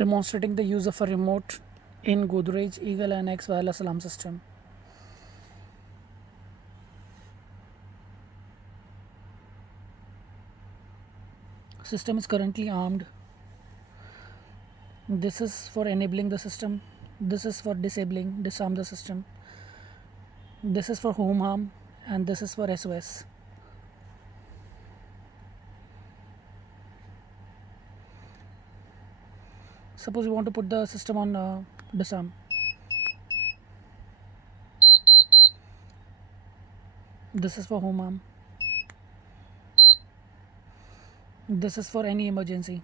demonstrating the use of a remote in Godrej Eagle Nxt wireless alarm system. System is currently armed. This is for enabling the system. This is for disarm the system. This is for home harm, and this is for SOS. Suppose you want to put the system on disarm. This is for home harm. This is for any emergency.